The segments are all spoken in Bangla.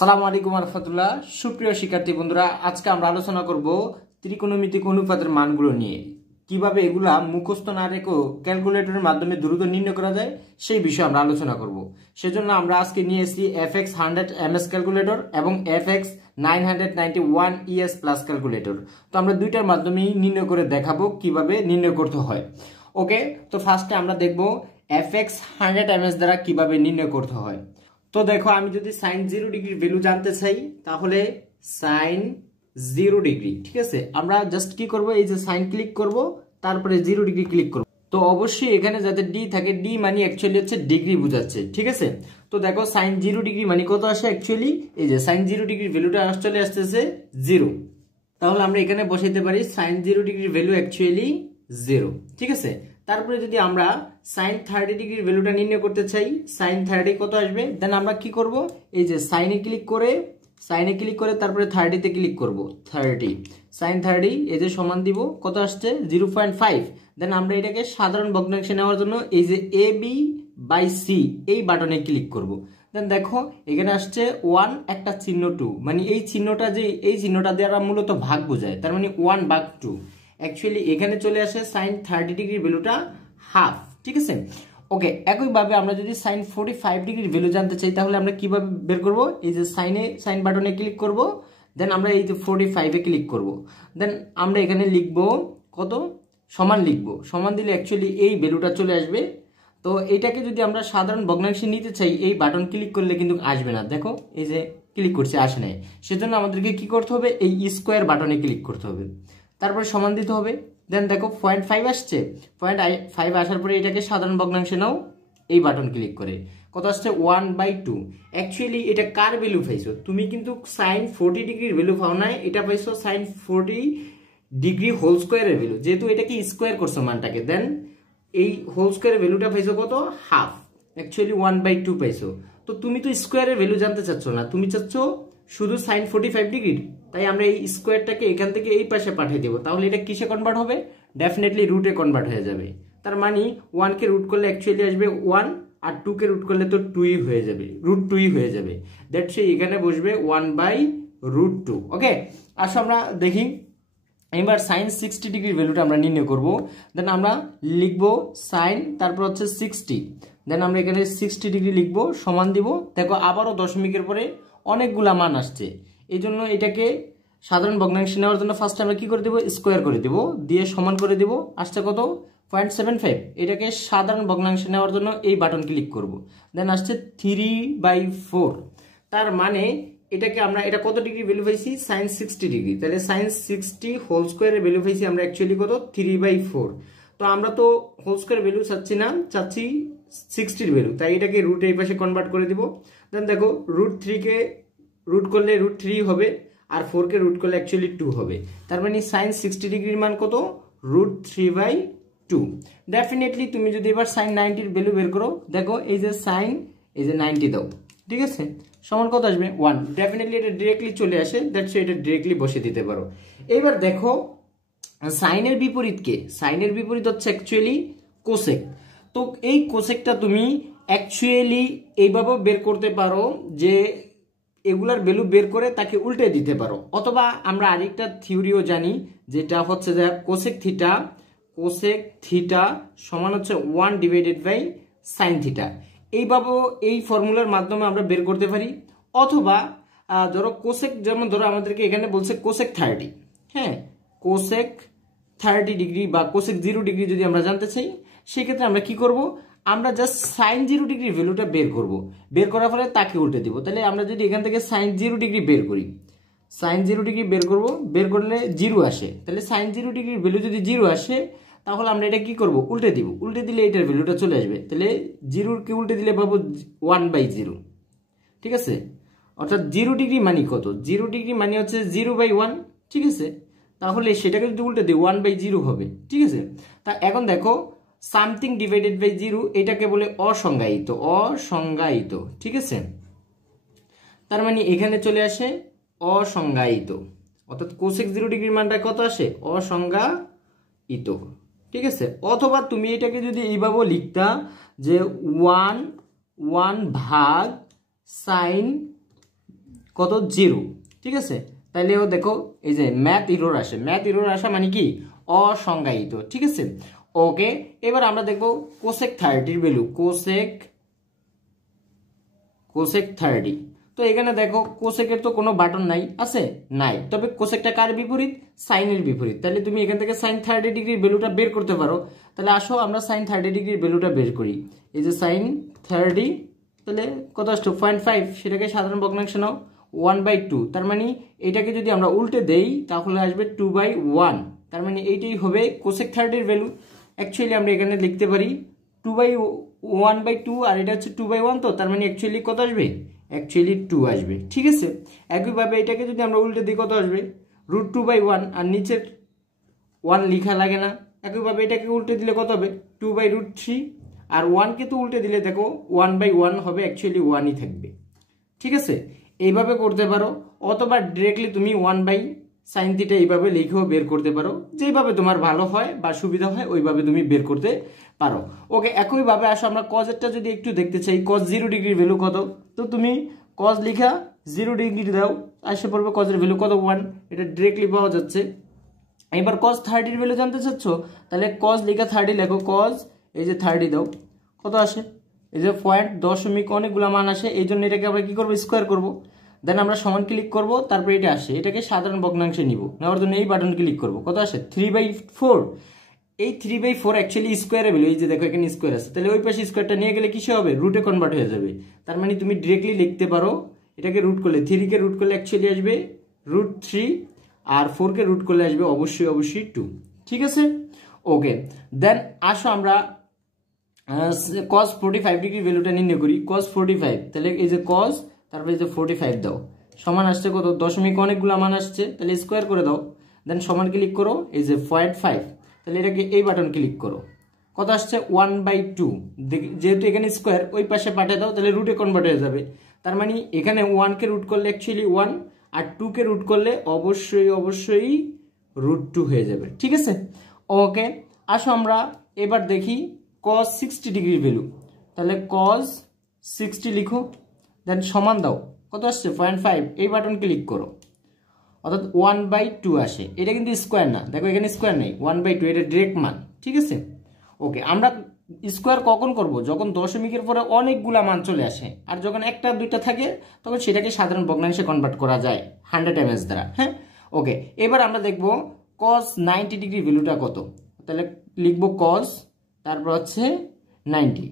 সালামু আলাইকুম রহমতুল্লাহ। সুপ্রিয় শিক্ষার্থী বন্ধুরা, আজকে আমরা আলোচনা করব ত্রিকোণমিতিক অনুপাতের মানগুলো নিয়ে। কিভাবে এগুলা মুখস্থ না রেখেও ক্যালকুলেটরের মাধ্যমে দ্রুত নির্ণয় করা যায় সেই বিষয়ে আমরা আলোচনা করব। সেজন্য আমরা আজকে নিয়ে এসেছি FX 100 MS ক্যালকুলেটর এবং FX 991 ES প্লাস ক্যালকুলেটর। তো আমরা দুইটার মাধ্যমেই নির্ণয় করে দেখাবো কিভাবে নির্ণয় করতে হয়। ওকে, তো ফার্স্টে আমরা দেখব FX 100 MS দ্বারা কিভাবে নির্ণয় করতে হয়। তো দেখো, আমি যদি sin 0 ডিগ্রির ভ্যালু জানতে চাই তাহলে sin 0 ডিগ্রি, ঠিক আছে, আমরা জাস্ট কি করব, এই যে সাইন ক্লিক করব, তারপরে 0 ডিগ্রি ক্লিক করব। তো অবশ্যই এখানে যাতে ডি থাকে, ডি মানে অ্যাকচুয়ালি হচ্ছে ডিগ্রি বোঝাচ্ছে, ঠিক আছে। তো দেখো sin 0 ডিগ্রি মানে কত আসে অ্যাকচুয়ালি, এই যে sin 0 ডিগ্রির ভ্যালুটা চলে আসতেছে 0। তাহলে আমরা এখানে বসাইতে পারি sin 0 ডিগ্রির ভ্যালু অ্যাকচুয়ালি 0, ঠিক আছে। তারপরে যদি আমরা sin 30 ডিগ্রির ভ্যালুটা নির্ণয় করতে চাই, sin 30 কত আসবে, দেন আমরা কি করব, এই যে সাইনে ক্লিক করে তারপরে 30 তে ক্লিক করব, 30 sin 30 এই যে সমান দিব, কত আসছে 0.5। দেন আমরা এটাকে সাধারণ ভগ্নাংশে নেওয়ার জন্য এই যে AB/C এই বাটনে ক্লিক করব। দেন দেখো এখানে আসছে 1 একটা চিহ্ন 2, মানে এই চিহ্নটা দ্বারা মূলত ভাগ বোঝায়, তার মানে 1/2। অ্যাকচুয়ালি এখানে চলে আসে sin 30 ডিগ্রির ভ্যালুটা হাফ, ঠিক আছে। ওকে, একইভাবে আমরা যদি sin 45 ডিগ্রির ভ্যালু জানতে চাই তাহলে আমরা কিভাবে বের করব, এই যে সাইন বাটনে ক্লিক করব, দেন আমরা এই যে 45 এ ক্লিক করব। দেন আমরা এখানে লিখব কত, সমান লিখব, সমান দিলে অ্যাকচুয়ালি এই ভ্যালুটা চলে আসবে। তো এটাকে যদি আমরা সাধারণ ভগ্নাংশে নিতে চাই, এই বাটন ক্লিক করলে কিন্তু আসবে না, দেখো এই যে ক্লিক করছে আসে নাই। সেজন্য আমাদেরকে কি করতে হবে, এই স্কোয়ার বাটনে ক্লিক করতে হবে, তারপরে সমান দিতে হবে। দেন দেখো 0.5 আসছে, 0.5 আসার পরে এটাকে সাধারণ ভগ্নাংশে নাও, এই বাটন ক্লিক করে কত আসছে 1/2। অ্যাকচুয়ালি এটা কার ভ্যালু পাইছো, তুমি কিন্তু sin 40 ডিগ্রির ভ্যালু পাও নাই, এটা পাইছো sin 40 ডিগ্রি হোল স্কোয়ারের ভ্যালু, যেহেতু এটাকে স্কোয়ার করছো মানটাকে, দেন এই হোল স্কোয়ারের ভ্যালুটা পাইছো কত, হাফ, অ্যাকচুয়ালি 1/2 পাইছো। তো তুমি তো স্কোয়ারের ভ্যালু জানতে চাচ্ছ না, তুমি চাচ্ছ শুধু sin 45 ডিগ্রির, তাই আমরা এই স্কোয়ারটাকে এখান থেকে এই পাশে পাঠিয়ে দেবো। তাহলে এটা কিসে কনভার্ট হবে, ডেফিনেটলি রুটে কনভার্ট হয়ে যাবে। তার মানে 1 কে রুট করলে অ্যাকচুয়ালি আসবে 1, আর 2 কে রুট করলে তো 2ই হয়ে যাবে, √2ই হয়ে যাবে। দ্যাটস এখানে বসবে 1/√2। ওকে, আসো আমরা দেখি এবার sin 60 ডিগ্রির ভ্যালুটা আমরা নির্ণয় করব। দেন আমরা লিখব sin, তারপর হচ্ছে 60, দেন আমরা এখানে 60 ডিগ্রি লিখব, সমান দিব। দেখো আবারও দশমিকের পরে অনেকগুলা মান আসছে, এই জন্য এটাকে সাধারণ ভগ্নাংশে নেওয়ার জন্য ফার্স্ট আমরা কি করে দেব, স্কোয়ার করে দেব, দিয়ে সমান করে দেব। আসছে কত 0.75। এটাকে সাধারণ ভগ্নাংশে নেওয়ার জন্য এই বাটন ক্লিক করব। দেন আসছে 3/4, তার মানে এটাকে আমরা এটা কত ডিগ্রি ভ্যালু পাইছি, sin 60 ডিগ্রি, তাহলে sin 60 হোল স্কোয়ারের ভ্যালু পাইছি আমরা অ্যাকচুয়ালি কত 3/4। তো আমরা তো হোল স্কোয়ার ভ্যালু চাচ্ছি না, চাচ্ছি 60 ভ্যালু, তাই এটাকে রুট এই পাশে কনভার্ট করে দিব। দেন দেখো √3 কে রুট করলে √3 হবে, আর 4 কে রুট করলে অ্যাকচুয়ালি 2 হবে, তার মানে sin 60 ডিগ্রির মান কত, √3/2। ডেফিনেটলি তুমি যদি এবার sin 90 এর ভ্যালু বের করো, দেখো এই যে sin, এই যে 90 দাও, ঠিক আছে, সমান কত আসবে 1। ডেফিনেটলি এটা ডিরেক্টলি চলে আসে, দ্যাটস এটা ডিরেক্টলি বসে দিতে পারো। এবার দেখো সাইনের বিপরীত কে, সাইনের বিপরীত হচ্ছে অ্যাকচুয়ালি কোসেক। তো এই কোসেকটা তুমি অ্যাকচুয়ালি এইভাবে বের করতে পারো যে এগুলার ভ্যালু বের করে তাকে উল্টে দিতে পারো, অথবা আমরা আরেকটা থিওরিও জানি, যেটা হচ্ছে যে কোসেক থিটা সমান হচ্ছে 1/sin থিটা। এইভাবে এই ফর্মুলার মাধ্যমে আমরা বের করতে পারি। অথবা ধরো কোসেক, যেমন ধরো আমাদেরকে এখানে বলছে কোসেক 30, হ্যাঁ, কোসেক 30 ডিগ্রি বা কোসেক 0 ডিগ্রি যদি আমরা জানতে চাই, সেক্ষেত্রে আমরা কি করব, আমরা জাস্ট sin 0 ডিগ্রির ভ্যালুটা বের করব, বের করার পরে তাকে উল্টে দিব। তাহলে আমরা যদি এখান থেকে sin 0 ডিগ্রি বের করি, sin 0 ডিগ্রি বের করব, বের করলে 0 আসে, তাহলে sin 0 ডিগ্রির ভ্যালু যদি 0 আসে তাহলে আমরা এটা কি করব, উল্টে দিব, উল্টে দিলে এটার ভ্যালুটা চলে আসবে। তাহলে 0 কে উল্টে দিলে পাবো 1/0, ঠিক আছে। অর্থাৎ 0 ডিগ্রি মানে কত, 0 ডিগ্রি মানে হচ্ছে 0/1, ঠিক আছে। তাহলে সেটাকে যদি উল্টে দিই 1/0 হবে, ঠিক আছে। তা এখন দেখো সামথিং ডিভাইডেড বাই 0, এটাকে বলে অসংজ্ঞায়িত, ঠিক আছে। তার মানে এখানে চলে আসে অসংজ্ঞায়িত, অর্থাৎ কোসেক 0 ডিগ্রির মানটা কত আসে, অসংজ্ঞায়িত, ঠিক আছে। অথবা তুমি এটাকে যদি এইভাবে লিখতা যে 1 ভাগ sin কত 0, ঠিক আছে। তাইলেও দেখো এই যে ম্যাথ এরর আসে, ম্যাথ এরর আসা মানে কি অসংজ্ঞায়িত, ঠিক আছে। ওকে, এবার আমরা দেখবো কোসেক 30 এর ভ্যালু, কোসেক 30। তো এখানে দেখো কোসেকের তো কোনো বাটন নাই, আছে নাই, তবে কোসেকটা কার বিপরীত, সাইনের বিপরীত। তাহলে তুমি এখান থেকে সাইন 30 ডিগ্রির ভ্যালুটা বের করতে পারো। তাহলে আসো আমরা সাইন 30 ডিগ্রির ভ্যালুটা বের করি। এই যে সাইন 30, তাহলে কত আসছে 0.5, সেটাকে সাধারণ ভগ্নাংশ নাও 1/2। তার মানে এটাকে যদি আমরা উল্টে দেই তাহলে আসবে 2/1। তার মানে এইটাই হবে কোসেক 30 এর ভ্যালু। অ্যাকচুয়ালি আমরা এখানে লিখতে পারি 1/2, আর এটা হচ্ছে 2/1, তো তার মানে অ্যাকচুয়ালি কত আসবে, অ্যাকচুয়ালি 2 আসবে, ঠিক আছে। একইভাবে এটাকে যদি আমরা উল্টে দিই কত আসবে, √2/1, আর নিচের 1 লেখা লাগে না। একইভাবে এটাকে উল্টে দিলে কত হবে, 2/√3, আর 1কে তো উল্টে দিলে দেখো 1/1 হবে, অ্যাকচুয়ালি 1ই থাকবে, ঠিক আছে। এইভাবে করতে পারো, অথবা ডিরেক্টলি তুমি 1/sin θ এইভাবে লিখেও বের করতে পারো, যেভাবে তোমার ভালো হয় বা সুবিধা হয় ওইভাবে তুমি বের করতে পারো। ওকে, একইভাবে আসো আমরা কজেরটা যদি একটু দেখতে চাই, cos 0 ডিগ্রির ভ্যালু কত, তো তুমি cos লিখা 0 ডিগ্রি দাও, আসে পড়বে cos এর ভ্যালু কত 1, এটা ডিরেক্টলি পাওয়া যাচ্ছে। এবার cos 30 এর ভ্যালু জানতে চাচ্ছ, তাহলে cos লিখা 30 লেখো, cos এই যে 30 দাও, কত আসে, এই যে পয়েন্ট দশমিক অনেকগুলো মান আসে, এই জন্য এটাকে আমরা কি করবো, স্কোয়ার করব। দেন আমরা সমান ক্লিক করব, তারপরে এটা আসে, এটাকে সাধারণ ভগ্নাংশে নিব, নেওয়ার জন্য এই বাটন ক্লিক করব, কত আসে 3/4। এই 3/4 অ্যাকচুয়ালি স্কোয়ারে ভ্যালু, এই যে দেখো এখানে স্কোয়ার আছে, তাহলে ওই পাশে স্কোয়ারটা নিয়ে গেলে কিসে হবে, রুটে কনভার্ট হয়ে যাবে। তার মানে তুমি ডিরেক্টলি লিখতে পারো, এটাকে রুট করলে 3 কে রুট করলে অ্যাকচুয়ালি আসবে √3, আর 4 কে রুট করলে আসবে অবশ্যই 2, ঠিক আছে। ওকে, দেন আসো আমরা cos 45 ডিগ্রি ভ্যালুটা নির্ণয় করি। cos 45, তাহলে এই যে cos, তারপরে এই যে 45 দাও, সমান আসছে কত, দশমিক অনেকগুলো মান আসছে, তাহলে স্কোয়ার করে দাও, দেন সমান ক্লিক করো, এই যে 0.5, তাহলে এটাকে এই বাটন ক্লিক করো, কত আসছে 1/2। যেহেতু এখানে স্কোয়ার, ওই পাশে পাঠিয়ে দাও, তাহলে রুটে কনভার্ট হয়ে যাবে। তার মানে এখানে 1 কে রুট করলে অ্যাকচুয়ালি 1, আর 2 কে রুট করলে অবশ্যই √2 হয়ে যাবে, ঠিক আছে। ওকে, আসো আমরা এবার দেখি cos 60 ডিগ্রির ভ্যালু, তাহলে cos 60 লিখো, দেন সমান দাও, কত আসছে 0.5, এই বাটন ক্লিক করো, অর্থাৎ 1/2 আসে। এটা কিন্তু স্কোয়ার না, দেখো এখানে স্কোয়ার নেই, 1/2 এটা ডিরেক্ট মান, ঠিক আছে। ওকে, আমরা স্কোয়ার কখন করব, যখন দশমিকের পরে অনেকগুলা মান চলে আসে, আর যখন একটা দুইটা থাকে তখন সেটাকে সাধারণ ভগ্নাংশে কনভার্ট করা যায় 100 mS দ্বারা, হ্যাঁ। ওকে, এবার আমরা দেখব cos 90 ডিগ্রি ভ্যালুটা কত, তাহলে লিখবো cos, তারপর হচ্ছে 90,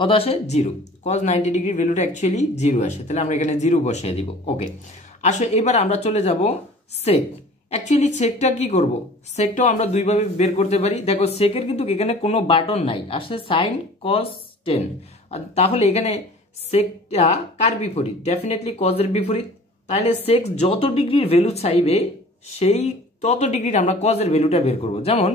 কত আসে 0, cos 90 ডিগ্রি ভ্যালুটা অ্যাকচুয়ালি 0 আসে, তাহলে আমরা এখানে 0 বসিয়ে দিব। ওকে, আসো এবার আমরা চলে যাব সেক। অ্যাকচুয়ালি সেকটা কি করব, সেকটাও আমরা দুইভাবে বের করতে পারি। দেখো সেকের কিন্তু এখানে কোনো বাটন নাই, আসে sin cos 10, তাহলে এখানে সেকটা কার বিপরীত, ডেফিনেটলি cos এর বিপরীত। তাহলে সেক যত ডিগ্রির ভ্যালু চাইবে সেই তত ডিগ্রির আমরা cos এর ভ্যালুটা বের করব। যেমন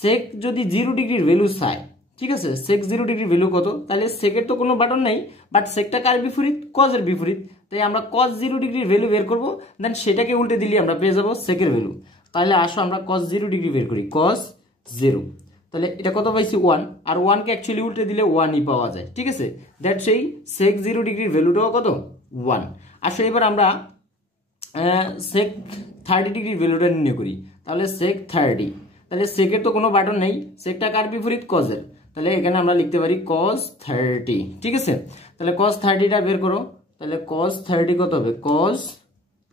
সেক যদি 0 ডিগ্রির ভ্যালু চায়, ঠিক আছে, সেক 0 ডিগ্রি ভ্যালু কত, তাহলে সেকের তো কোনো বাটন নাই, বাট সেকটা কার বিপরীত, cos এর বিপরীত, তাই আমরা cos 0 ডিগ্রির ভ্যালু বের করব, দেন সেটাকে উল্টে দিলে আমরা পেয়ে যাব সেকের ভ্যালু। তাহলে আসো আমরা cos 0 ডিগ্রি বের করি, cos 0, তাহলে এটা কত পাইছি 1, আর 1 কে অ্যাকচুয়ালি উল্টে দিলে 1ই পাওয়া যায়, ঠিক আছে। দ্যাটস এই সেক 0 ডিগ্রির ভ্যালুটাও কত 1। আসো এবার আমরা সেক 30 ডিগ্রির ভ্যালুটা নির্ণয় করি, তাহলে সেক 30, তাহলে সেকের তো কোনো বাটন নেই, সেকটা কার বিপরীত, cos এর, তাহলে এখানে আমরা লিখতে পারি cos 30, ঠিক আছে। তাহলে cos 30টা বের করো, তাহলে cos 30 কত হবে, cos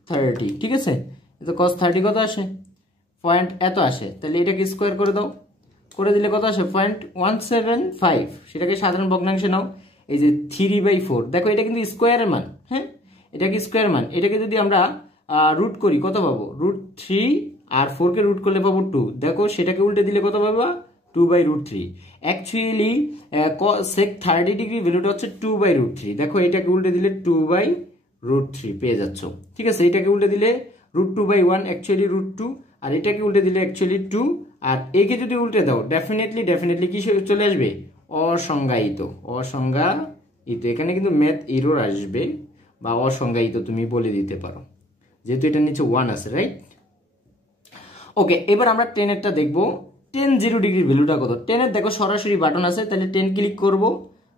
30, ঠিক আছে। তো cos 30 কত আসে, পয়েন্ট এত আসে, তাহলে এটাকে স্কোয়ার করে দাও, করে দিলে কত আসে 0.175, সেটাকে সাধারণ ভগ্নাংশে নাও, এই যে 3/4, দেখো এটা কিন্তু স্কোয়ারের মান, হ্যাঁ, এটা কি স্কোয়ার মান, এটাকে যদি আমরা রুট করি কত পাবো, √3, আর 4 কে রুট করলে পাবো 2, দেখো সেটাকে উল্টে দিলে কত পাবো 2/√3। অ্যাকচুয়ালি সেক 30 ডিগ্রি ভ্যালুটা হচ্ছে 2/√3, দেখো এটাকে উল্টে দিলে 2/√3 পেয়ে যাচ্ছ, ঠিক আছে। এটাকে উল্টে দিলে √2/1, অ্যাকচুয়ালি √2, আর এটাকে উল্টে দিলে অ্যাকচুয়ালি 2, আর একে যদি উল্টে দাও ডেফিনেটলি কি চলে আসবে, অসংজ্ঞায়িত। এখানে কিন্তু ম্যাথ এরর আসবে, বা অসংজ্ঞায়িত তুমি বলে দিতে পারো, যেহেতু এটা নিচে 1 আছে, রাইট। ওকে, এবার আমরা 10 এরটা দেখবো। 10 0 ডিগ্রির ভ্যালুটা কত, 10 এর দেখো সরাসরি বাটন আছে, তাহলে 10 ক্লিক করব,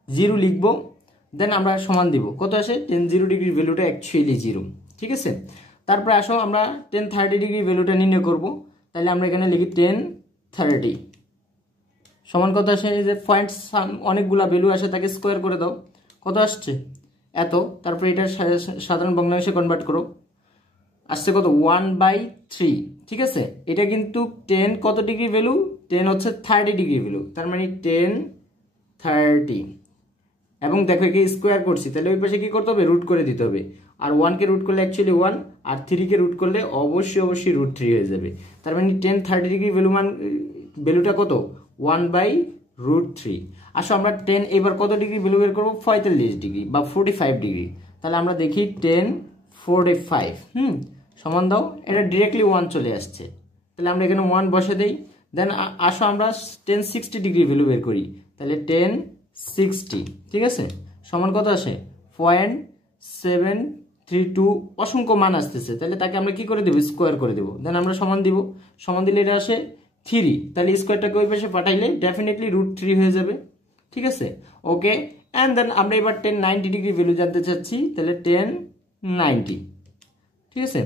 0 লিখবো, দেন আমরা সমান দিব, কত আসে টেন 0 ডিগ্রির ভ্যালুটা অ্যাকচুয়ালি 0, ঠিক আছে। তারপরে আসো আমরা টেন 30 ডিগ্রি ভ্যালুটা নির্ণয় করব। তাহলে আমরা এখানে লিখি টেন 30 সমান কত আসে, এই যে পয়েন্ট অনেকগুলা ভ্যালু আসে তাকে স্কোয়ার করে দাও, কত আসছে এত। তারপরে এটা সাধারণ ভগ্নাংশে কনভার্ট করো, আসছে কত 1/3, ঠিক আছে। এটা কিন্তু টেন কত ডিগ্রি ভ্যালু, টেন হচ্ছে 30 ডিগ্রি ভ্যালু, তার মানে টেন 30। এবং দেখো একে স্কোয়ার করছি, তাহলে ওই পাশে কি করতে হবে, রুট করে দিতে হবে। আর 1 কে রুট করলে অ্যাকচুয়ালি 1, আর 3 কে রুট করলে অবশ্যই √3 হয়ে যাবে। তার মানে টেন 30 ডিগ্রি ভ্যালুটা কত 1/√3। আসো আমরা টেন এবার কত ডিগ্রি ভ্যালু বের করবো, 45 ডিগ্রি বা 45 ডিগ্রি। তাহলে আমরা দেখি টেন 45 সমান দাও, এটা ডিরেক্টলি 1 চলে আসছে, তাহলে আমরা এখানে 1 বসে দেই। দেন আসো আমরা টেন 60 ডিগ্রি ভ্যালু বের করি, তাহলে টেন 60, ঠিক আছে, সমান কত আসে 0.732, অসংখ্য মান আসতেছে, তাহলে তাকে আমরা কি করে দেবো, স্কোয়ার করে দেবো। দেন আমরা সমান দিব, সমান দিলে এটা আসে 3, তাহলে স্কোয়ারটাকে ওই পাশে পাঠাইলে ডেফিনেটলি √3 হয়ে যাবে, ঠিক আছে। ওকে, অ্যান্ড দেন আমরা এবার টেন 90 ডিগ্রি ভ্যালু জানতে চাচ্ছি, তাহলে টেন 90, ঠিক আছে।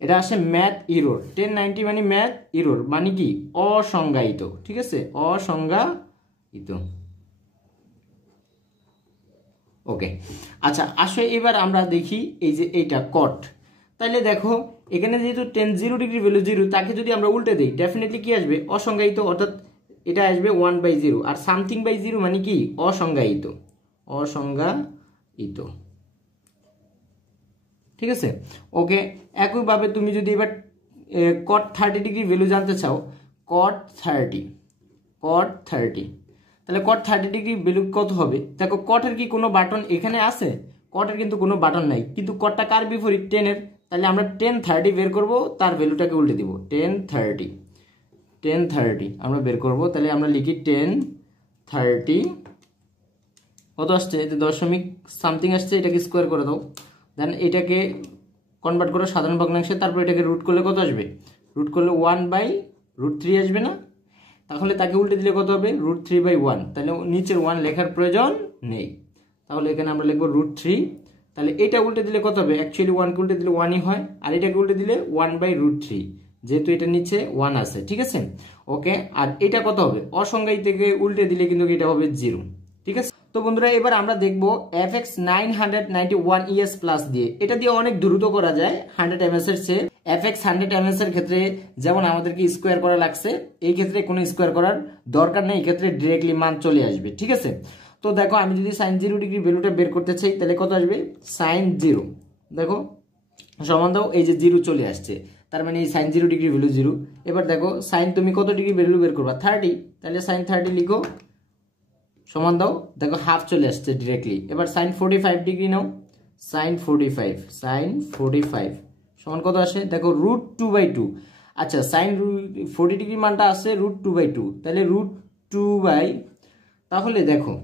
এটা আসে ম্যাথ ইরোর, টেন 90 মানে ম্যাথ ইরোর মানে কি অসংজ্ঞায়িত, ঠিক আছে, অসংজ্ঞায়িত। ওকে, আচ্ছা আসো এবার আমরা দেখি এই যে এইটা কট। তাইলে দেখো এখানে যেহেতু টেন 0 ডিগ্রি ভ্যালু 0, তাকে যদি আমরা উল্টে দিই ডেফিনেটলি কি আসবে, অসংজ্ঞায়িত, অর্থাৎ এটা আসবে 1/0, আর সামথিং বাই 0 মানে কি অসংজ্ঞায়িত, অসংজ্ঞায়িত, ঠিক আছে। ওকে, একইভাবে তুমি যদি এবার কট 30 ডিগ্রি ভ্যালু জানতে চাও, কট 30, তাহলে কট 30 ডিগ্রি ভ্যালু কত হবে। দেখো কটের কি কোনো বাটন এখানে আছে, কটের কিন্তু কোনো বাটন নাই, কিন্তু কটটা কার বিপরীত, টেনের। তাহলে আমরা টেন 30 বের করব, তার ভ্যালুটাকে উল্টে দিব, টেন 30 আমরা বের করব। তাহলে আমরা লিখি টেন 30 কত আসছে, এই যে দশমিক সামথিং আসছে, এটাকে স্কোয়ার করে দাও। দেন এটাকে কনভার্ট করো সাধারণ ভগ্নাংশে, তারপর এটাকে রুট করলে কত আসবে, রুট করলে 1/√3 আসবে না, তাহলে তাকে উল্টে দিলে কত হবে, √3/1, তাহলে নিচের 1 লেখার প্রয়োজন নেই, তাহলে এখানে আমরা লিখবো √3। তাহলে এটা উল্টে দিলে কত হবে, অ্যাকচুয়ালি 1 কে উল্টে দিলে 1ই হয়, আর এটাকে উল্টে দিলে 1/√3, যেহেতু এটা নিচে 1 আছে, ঠিক আছে। ওকে, আর এটা কত হবে, অসংজ্ঞায়িত থেকে উল্টে দিলে কিন্তু এটা হবে 0, ঠিক আছে। তো বন্ধুরা এবার আমরা দেখবো fx 991 প্লাস দিয়ে, এটা দিয়ে অনেক দ্রুত করা যায় 100 ms এর চেয়ে। fx 100 ms এর ক্ষেত্রে যেমন আমাদেরকে স্কোয়ার করা লাগছে, এই ক্ষেত্রে কোনো স্কোয়ার করার দরকার নেই, এই ক্ষেত্রে ডিরেক্টলি মান চলে আসবে, ঠিক আছে। তো দেখো আমি যদি sin 0 ডিগ্রি ভ্যালুটা বের করতে চাই, তাহলে কত আসবে, sin 0, দেখো সমান দাও, এই যে 0 চলে আসছে, তার মানে এই sin 0 ডিগ্রি ভ্যালু 0। এবার দেখো sin তুমি কত ডিগ্রি ভ্যালু বের করবা, 30, তাহলে sin 30 লিখো, সমান দাও, দেখো হাফ চলে আসছে ডিরেক্টলি। এবার sin 45 ডিগ্রি নাও, sin 45 সমান কত আসে, দেখো √2/2। আচ্ছা sin 40 ডিগ্রি মানটা আসছে √2/2, তাহলে √2/, তাহলে দেখো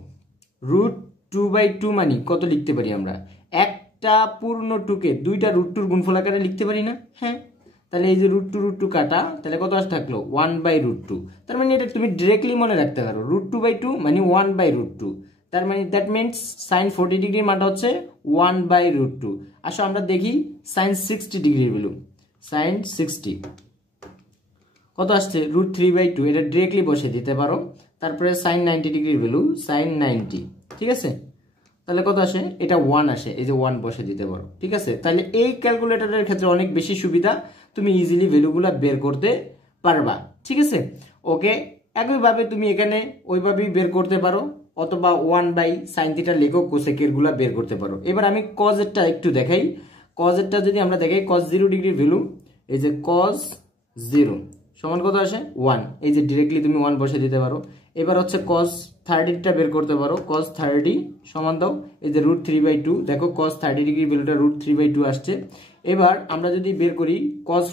√2/2 মানে কত লিখতে পারি আমরা, একটা পূর্ণ টুকে দুইটা √2 গুণফল আকারে লিখতে পারি না, হ্যাঁ। তাহলে এই যে √2 কাটা, তাহলে কত আসে থাকলো 1/√2, তার মানে এটা তুমি ডিরেক্টলি মনে রাখতে পারো, √2/2 মানে 1/√2, তার মানে দ্যাট মিনস sin 40 ডিগ্রির মানটা হচ্ছে 1/√2। আসো আমরা দেখি sin 60 ডিগ্রির ভ্যালু, sin 60 কত আসছে, √3/2, এটা ডিরেক্টলি বসে দিতে পারো। তারপরে sin 90 ডিগ্রির ভ্যালু, sin 90, ঠিক আছে, তাহলে কত আসে, এটা 1 আসে, এই যে 1 বসে দিতে পারো, ঠিক আছে। তাহলে এই ক্যালকুলেটরের ক্ষেত্রে অনেক বেশি সুবিধা, তুমি ইজিলি ভ্যালুগুলা বের করতে পারবা, ঠিক আছে। ওকে, একইভাবে তুমি এখানে ওইভাবেই বের করতে পারো, অথবা 1/sin θ লেখো কোসেকের গুলা বের করতে পারো। এবার আমি কজেরটা একটু দেখাই, কজেরটা যদি আমরা দেখাই, cos 0 ডিগ্রির ভ্যালু, এই যে cos 0 সমান কত আসে 1, এই যে ডিরেক্টলি তুমি 1 বসে দিতে পারো। এবার হচ্ছে cos 30টা বের করতে পারো, cos 30 সমান দাও, এই যে √3/2, দেখো cos 30 ডিগ্রি ভ্যালুটা √3/2 আসছে। এবার আমরা যদি বের করি cos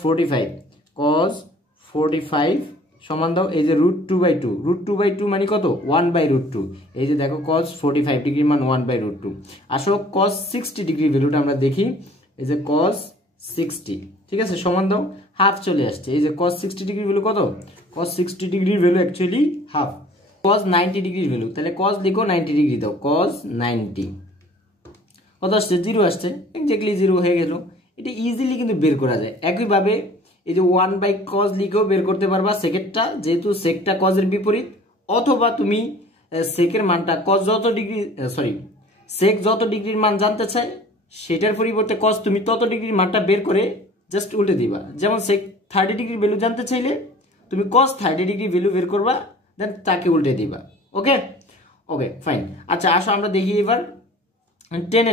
45 সমান দাও, এই যে √2/2 মানে কত 1/√2, এই যে দেখো cos 45 ডিগ্রি মান 1/√2। আসো cos 60 ডিগ্রি ভ্যালুটা আমরা দেখি, এই যে cos 60, ঠিক আছে, সমান দাও, হাফ চলে আসছে, এই যে cos 60 ডিগ্রি ভ্যালু কত, cos 60 ডিগ্রির value actually half. cos 90 degree value, তাহলে cos লিখো 90 ডিগ্রি দাও, cos 90 কত আসছে 0 আসছে, এক্স্যাক্টলি 0 হয়ে গেল। এটা ইজিলি কিন্তু বের করা যায়। একইভাবে এই যে 1/cos লিখেও বের করতে পারবা সেকেরটা, যেহেতু সেকটা cos এর বিপরীত, অথবা তুমি সেকের মানটা cos যত ডিগ্রি সেক যত ডিগ্রির মান জানতে চাই সেটার পরিবর্তে cos তুমি তত ডিগ্রির মানটা বের করে জাস্ট উল্টে দিবা। যেমন সেক 30 ডিগ্রি ভ্যালু জানতে চাইলে তুমি cos 30 ডিগ্রি ভ্যালু বের করবা, দেন তাকে উল্টে দিবা। ওকে ওকে ফাইন। আচ্ছা আসো আমরা দেখি এবার 10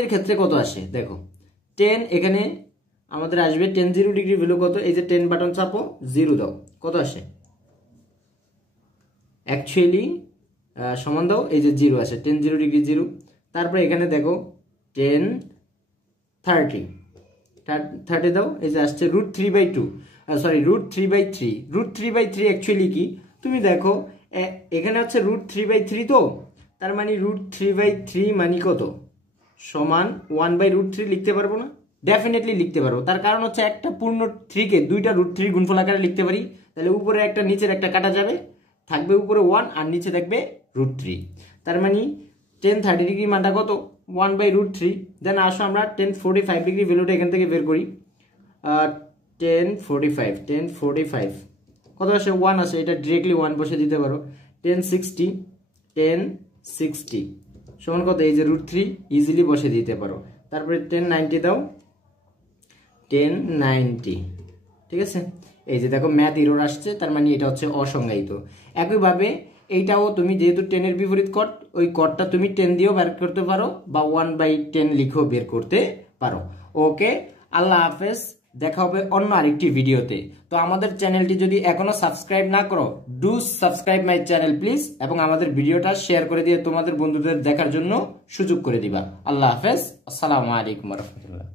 এর ক্ষেত্রে কত আসে দেখো। 10 এখানে আমাদের আসবে 10 0 ডিগ্রি ভ্যালু কত, এই যে 10 বাটন চাপো 0 দাও, কত আসে অ্যাকচুয়ালি সমান দাও, এই যে 0 আসে, 10 0 ডিগ্রি 0। তারপরে এখানে দেখো 10 30 দাও, এই যে আসছে √3/2 √3/3 √3/3 অ্যাকচুয়ালি কি তুমি দেখো এখানে হচ্ছে √3/3, তো তার মানে √3/3 মানে কত সমান 1/√3 লিখতে পারবো না? ডেফিনেটলি লিখতে পারবো। তার কারণ হচ্ছে একটা পূর্ণ 3 কে দুইটা √3 গুণফল আকারে লিখতে পারি। তাহলে উপরে একটা নিচের একটা কাটা যাবে, থাকবে উপরে 1 আর নিচে থাকবে √3। তার মানে 10 30 ডিগ্রি মানটা কত 1/√3। দেন আসো আমরা 10 45 ডিগ্রি ভ্যালুটা এখান থেকে বের করি। 10 45 কত আসে 1 আসে, এটা ডিরেক্টলি 1 বসে দিতে পারো। 10 60 সমান কত, এই যে √3 ইজিলি বসে দিতে পারো। তারপরে 10 90 দাও, 10 90 ঠিক আছে। এই যে দেখো ম্যাথ এরর আসছে, তার মানে এটা হচ্ছে অসংজ্ঞায়িত। একইভাবে এইটাও তুমি যেহেতু 10 এর বিপরীত কট, ওই কটটা তুমি 10 দিয়েও বের করতে পারো বা 1/10 লিখেও বের করতে পারো। ওকে, আল্লাহ হাফেজ, দেখা হবে অন্য আরেকটি ভিডিওতে। তো আমাদের চ্যানেলটি যদি এখনো সাবস্ক্রাইব না করো, do subscribe my channel please, এবং আমাদের ভিডিওটা শেয়ার করে দিয়ে তোমাদের বন্ধুদের দেখার জন্য সুযোগ করে দিবা। আল্লাহ হাফেজ, আসসালামু আলাইকুম ওয়া রাহমাতুল্লাহ।